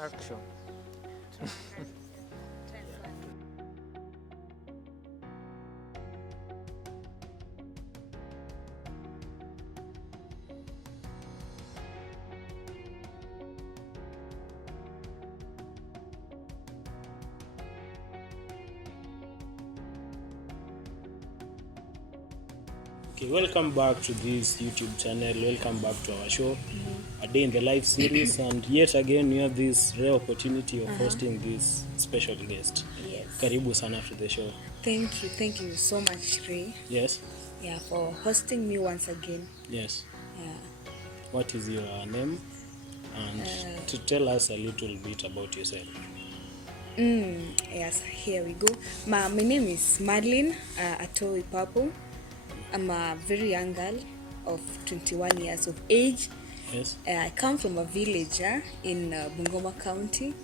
Action. Okay, welcome back to this YouTube channel. Welcome back to our show, A Day in the Life series, and yet again we have this rare opportunity of hosting this special guest. Yes. Karibu sana to the show. Thank you so much, Ray. Yes. Yeah, for hosting me once again. Yes. Yeah. What is your name? And to tell us a little bit about yourself. Yes, here we go. My name is Marlene Atoi Papo. I'm a very young girl of 21 years of age. Yes. I come from a village in Bungoma County,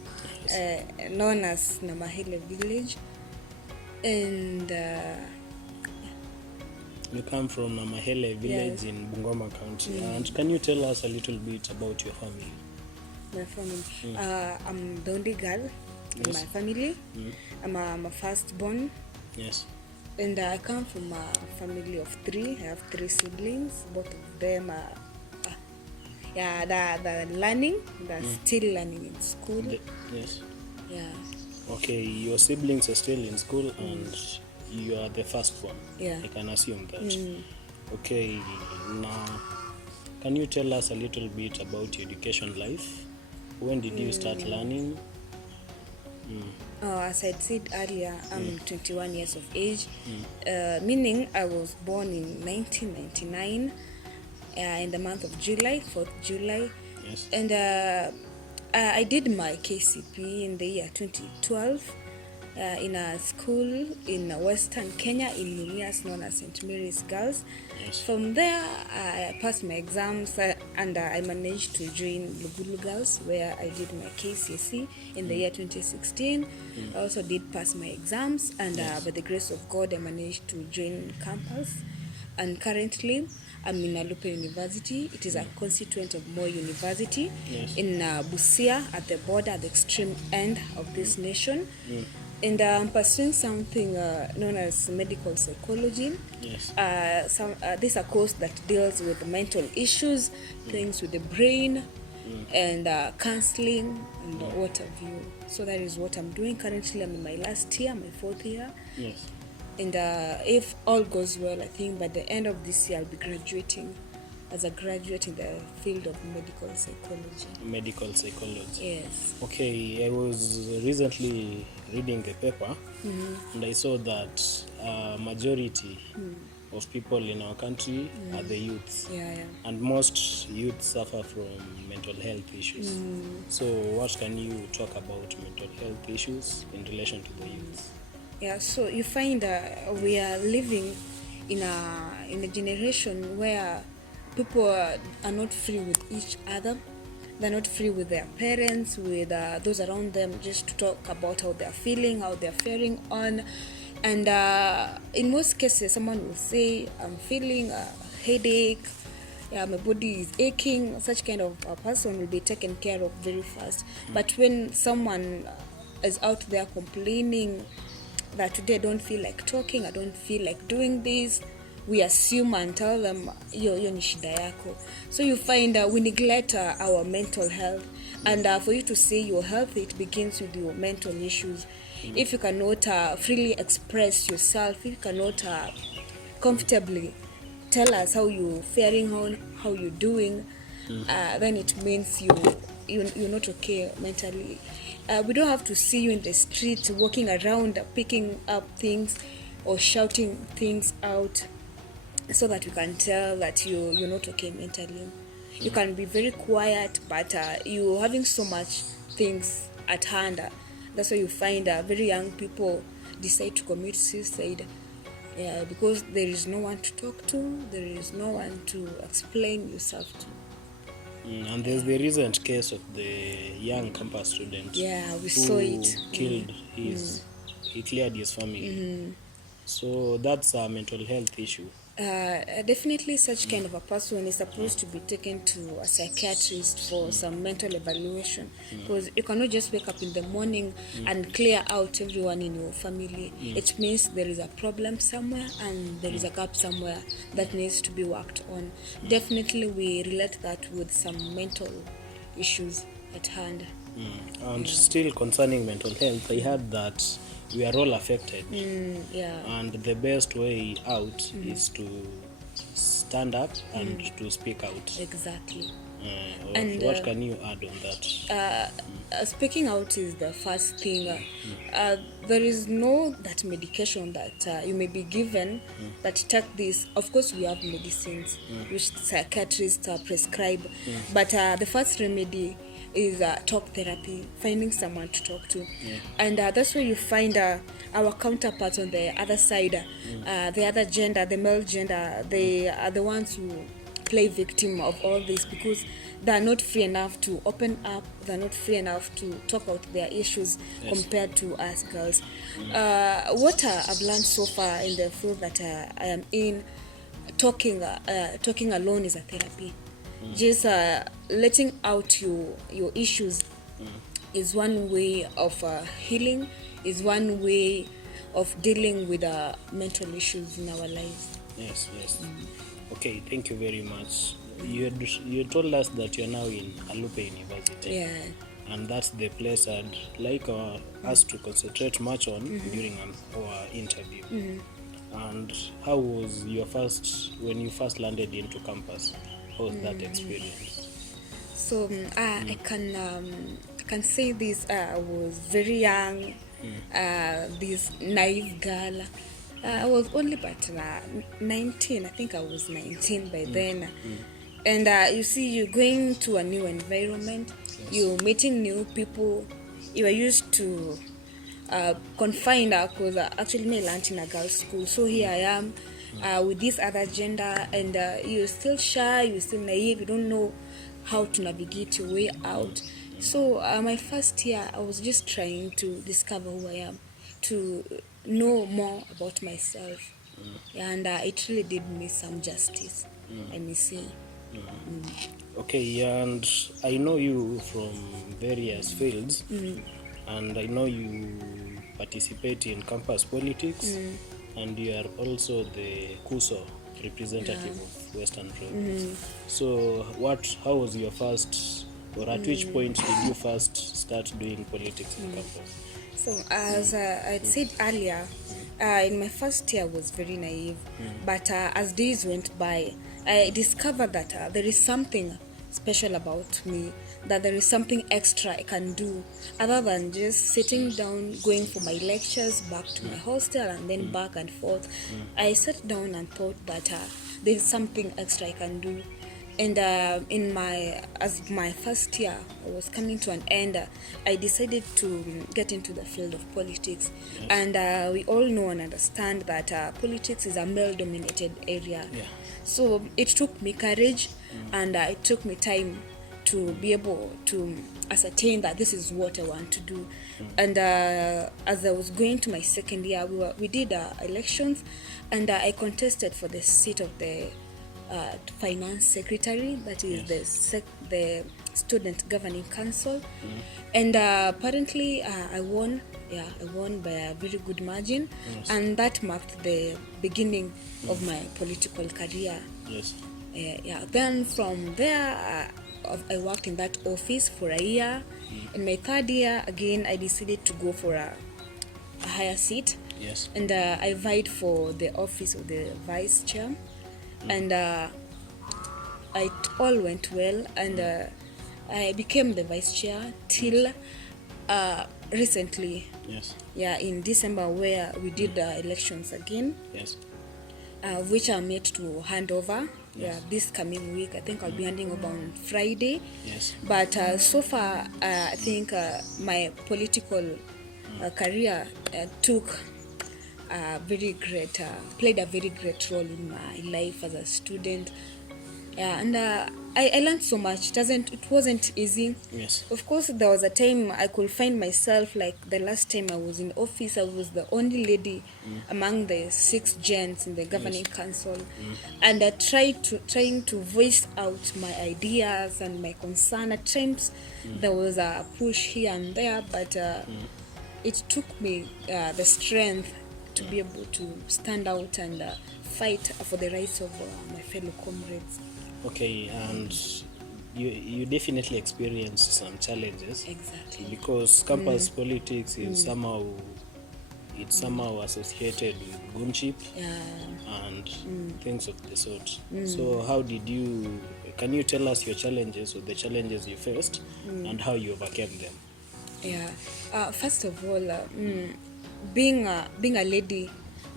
Yes. known as Namahele village. And You come from Namahele village Yes. in Bungoma County. And can you tell us a little bit about your family? my family. I'm the only girl in Yes. my family. I'm a firstborn. Yes. And I come from a family of 3. I have 3 siblings. Both of them are, they're learning. They're still learning in school. Yes. Yeah. Okay, your siblings are still in school and you are the first one. Yeah. I can assume that. Okay, now can you tell us a little bit about your education life? When did you start learning? As I said earlier, I'm 21 years of age, meaning I was born in 1999 in the month of July, 4th July. Yes. And I did my KCP in the year 2012 in a school in Western Kenya in Mumias known as St. Mary's Girls. Yes. From there, I passed my exams and I managed to join Lugulu Girls where I did my KCSE in the year 2016. I also did pass my exams and by the grace of God, I managed to join campus. And currently, I'm in Alupe University. It is a constituent of Moi University. Yes. In Busia, at the border, at the extreme end of this nation. And I'm pursuing something known as medical psychology. Yes. This is a course that deals with mental issues, things with the brain, and counseling, and what have you. So that is what I'm doing currently. I'm in my last year, my 4th year. Yes. And if all goes well, I think by the end of this year, I'll be graduating as a graduate in the field of medical psychology. Medical psychology. Yes. Okay, I was recently reading the paper and I saw that majority of people in our country are the youths. Yeah. And most youth suffer from mental health issues. So what can you talk about mental health issues in relation to the youth? Yeah, so you find we are living in a generation where people are not free with each other. They're not free with their parents, with those around them, just to talk about how they're feeling, how they're faring on. And in most cases, someone will say, I'm feeling a headache, my body is aching. Such kind of a person will be taken care of very fast. But when someone is out there complaining that today I don't feel like talking, I don't feel like doing this, we assume and tell them yo ni shida yako. So you find we neglect our mental health, and for you to say you're healthy, it begins with your mental issues. If you cannot freely express yourself, if you cannot comfortably tell us how you're faring on, how you're doing, then it means you're not okay mentally. We don't have to see you in the street walking around picking up things or shouting things out so that we can tell that you're not okay mentally. You can be very quiet, but you're having so much things at hand. That's why you find very young people decide to commit suicide. Yeah, because there is no one to talk to, there is no one to explain yourself to. And there's the recent case of the young campus student We saw it. killed he cleared his family. So that's a mental health issue. Definitely such kind of a person is supposed to be taken to a psychiatrist for some mental evaluation, because you cannot just wake up in the morning and clear out everyone in your family. It means there is a problem somewhere and there is a gap somewhere that needs to be worked on. Definitely we relate that with some mental issues at hand. And still concerning mental health, I heard that we are all affected, Yeah. and the best way out is to stand up and to speak out. Exactly. And what can you add on that? Speaking out is the first thing. There is no that medication that you may be given that take this. Of course, we have medicines which psychiatrists prescribe, but the first remedy is talk therapy, finding someone to talk to. And that's where you find our counterparts on the other side, the other gender, the male gender. They are the ones who play victim of all this, because they are not free enough to open up, they're not free enough to talk about their issues compared to us girls. What I've learned so far in the field that I am in, talking alone is a therapy. Just letting out your issues is one way of healing, is one way of dealing with mental issues in our lives. Yes. Okay, thank you very much. You told us that you're now in Alupe University. Yeah. And that's the place I'd like us to concentrate much on during our interview. And how was when you first landed into campus? How was that experience? So I can say this. I was very young, this naive girl. I was only but 19. I think I was 19 by then. And you see, you're going to a new environment. You're meeting new people. You are used to confined, because actually I learned in a girls' school. So here I am with this other gender, and you're still shy, you're still naive, you don't know how to navigate your way out. So my first year, I was just trying to discover who I am, to know more about myself. And it really did me some justice, let me say. Okay, and I know you from various fields, and I know you participate in campus politics, and you are also the KUSO representative of Western Province. So how was your first, or at which point did you first start doing politics in campus? So as I said earlier, in my first year I was very naive, but as days went by, I discovered that there is something special about me, that there is something extra I can do other than just sitting down, going for my lectures, back to my hostel, and then back and forth. I sat down and thought that there's something extra I can do. And as my first year was coming to an end, I decided to get into the field of politics. And we all know and understand that politics is a male-dominated area. So it took me courage, and it took me time to be able to ascertain that this is what I want to do. And as I was going to my second year, we did elections, and I contested for the seat of the finance secretary, that is the student governing council. And apparently I won. I won by a very good margin. And that marked the beginning of my political career. Then from there I worked in that office for a year. In my third year again, I decided to go for a higher seat. And I vied for the office of the vice chair. And it all went well, and I became the vice chair till recently. In December, where we did elections again. Which I'm yet to hand over. This coming week, I think I'll be handing over on Friday. But so far, I think my political career played a very great role in my life as a student. Yeah, and I learned so much. It wasn't easy. Yes. Of course, there was a time I could find myself, like the last time I was in office, I was the only lady among the 6 gents in the governing council, and I trying to voice out my ideas and my concern. At times, there was a push here and there, but it took me the strength to be able to stand out and fight for the rights of my fellow comrades. Okay, and you definitely experienced some challenges. Exactly. Because campus politics is somehow associated with goonship and things of the sort. So how can you tell us your challenges or the challenges you faced and how you overcame them? Yeah. First of all, being a lady,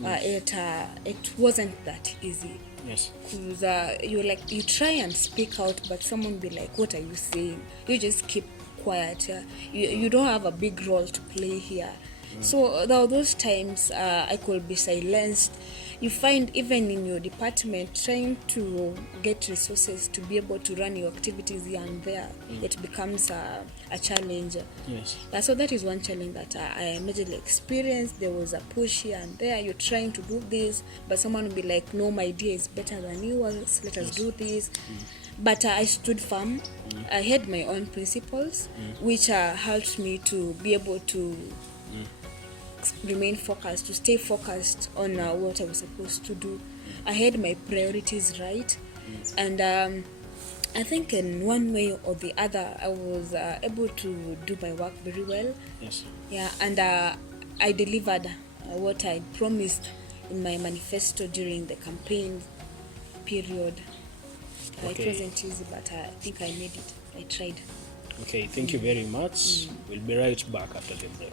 it wasn't that easy. Yes. Because you try and speak out, but someone be like, "What are you saying?" You just keep quiet. You don't have a big role to play here. So there were those times I could be silenced. You find even in your department, trying to get resources to be able to run your activities here and there, it becomes a challenge. Yes. So that is one challenge that I majorly experienced. There was a push here and there. You're trying to do this, but someone will be like, "No, my idea is better than yours. Let us do this." But I stood firm. I had my own principles, which helped me to be able to remain focused, to stay focused on what I was supposed to do. I had my priorities right, and I think in one way or the other, I was able to do my work very well. Yes. Yeah, and I delivered what I promised in my manifesto during the campaign period. Okay. It wasn't easy, but I think I made it. I tried. Okay, thank you very much. We'll be right back after the break.